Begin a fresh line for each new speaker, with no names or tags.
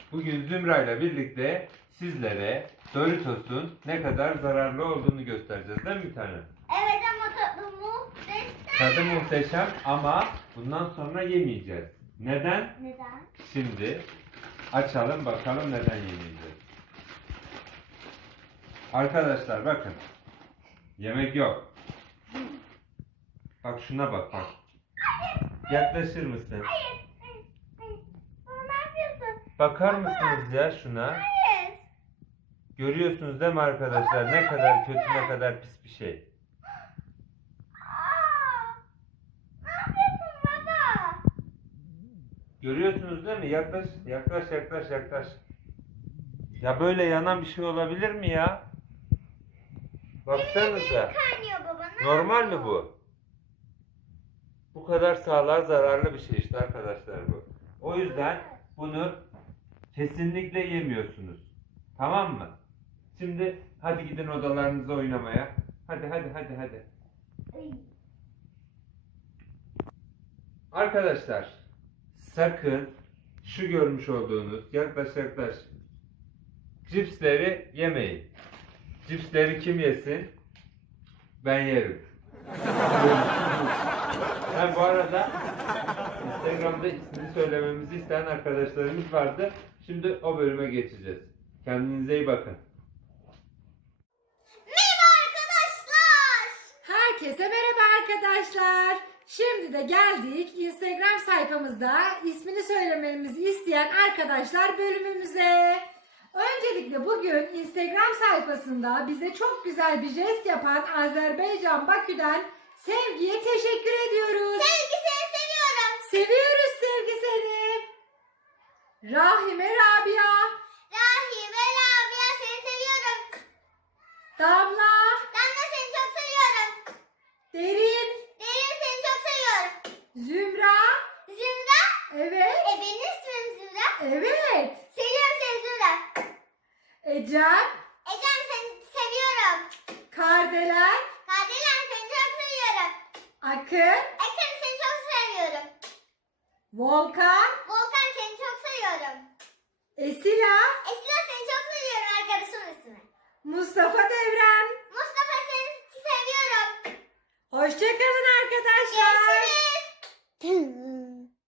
Bugün Zümra ile birlikte sizlere Doritos'un ne kadar zararlı olduğunu göstereceğiz, değil mi bir tane?
Evet ama tadı muhteşem.
Tadı muhteşem ama bundan sonra yemeyeceğiz. Neden?
Neden?
Şimdi açalım bakalım neden yemeyeceğiz. Arkadaşlar bakın. Yemek yok. Bak şuna bak bak. Yaklaşır mısın?
Hayır. Baba ne yapıyorsun?
Bakar
Baba.
mısınız ya şuna?
Hayır.
Görüyorsunuz değil mi arkadaşlar? Ne kadar kötü, ne kadar pis bir şey.
Aa, ne yapıyorsun baba?
Görüyorsunuz değil mi? Yaklaş, yaklaş, yaklaş, yaklaş. Ya böyle yanan bir şey olabilir mi ya? Baksanıza.
Kaynıyor baba.
Normal mi bu? Bu kadar sağlığa zararlı bir şey işte arkadaşlar bu. O yüzden bunu kesinlikle yemiyorsunuz. Tamam mı? Şimdi hadi gidin odalarınıza oynamaya. Hadi hadi hadi hadi. Arkadaşlar sakın şu görmüş olduğunuz yaklaş yaklaş cipsleri yemeyin. Cipsleri kim yesin? Ben yerim. Ha, bu arada Instagram'da ismini söylememizi isteyen arkadaşlarımız vardı. Şimdi o bölüme geçeceğiz. Kendinize iyi bakın.
Merhaba arkadaşlar.
Herkese merhaba arkadaşlar. Şimdi de geldik Instagram sayfamızda ismini söylememizi isteyen arkadaşlar bölümümüze. Öncelikle bugün Instagram sayfasında bize çok güzel bir jest yapan Azerbaycan Bakü'den Sevgi'ye teşekkür ediyoruz.
Sevgi seni seviyorum.
Seviyoruz Sevgi seni. Rahime Rabia,
Rahim ve Rabia seni seviyorum.
Damla,
Damla seni çok seviyorum.
Derin,
Derin seni çok seviyorum.
Zümra,
Zümra.
evet,
Benim ismim Zümra.
evet,
Seviyorum seni Zümra.
Ecem,
Ecem seni seviyorum.
Kardelen,
Kardelen seni çok seviyorum.
Akın,
Akın seni çok seviyorum.
Volkan,
Volkan seni çok seviyorum.
Esila,
Esra seni çok seviyorum arkadaşım ismi.
Mustafa Devren.
Mustafa seni seviyorum.
Hoşçakalın arkadaşlar.
Görüşürüz.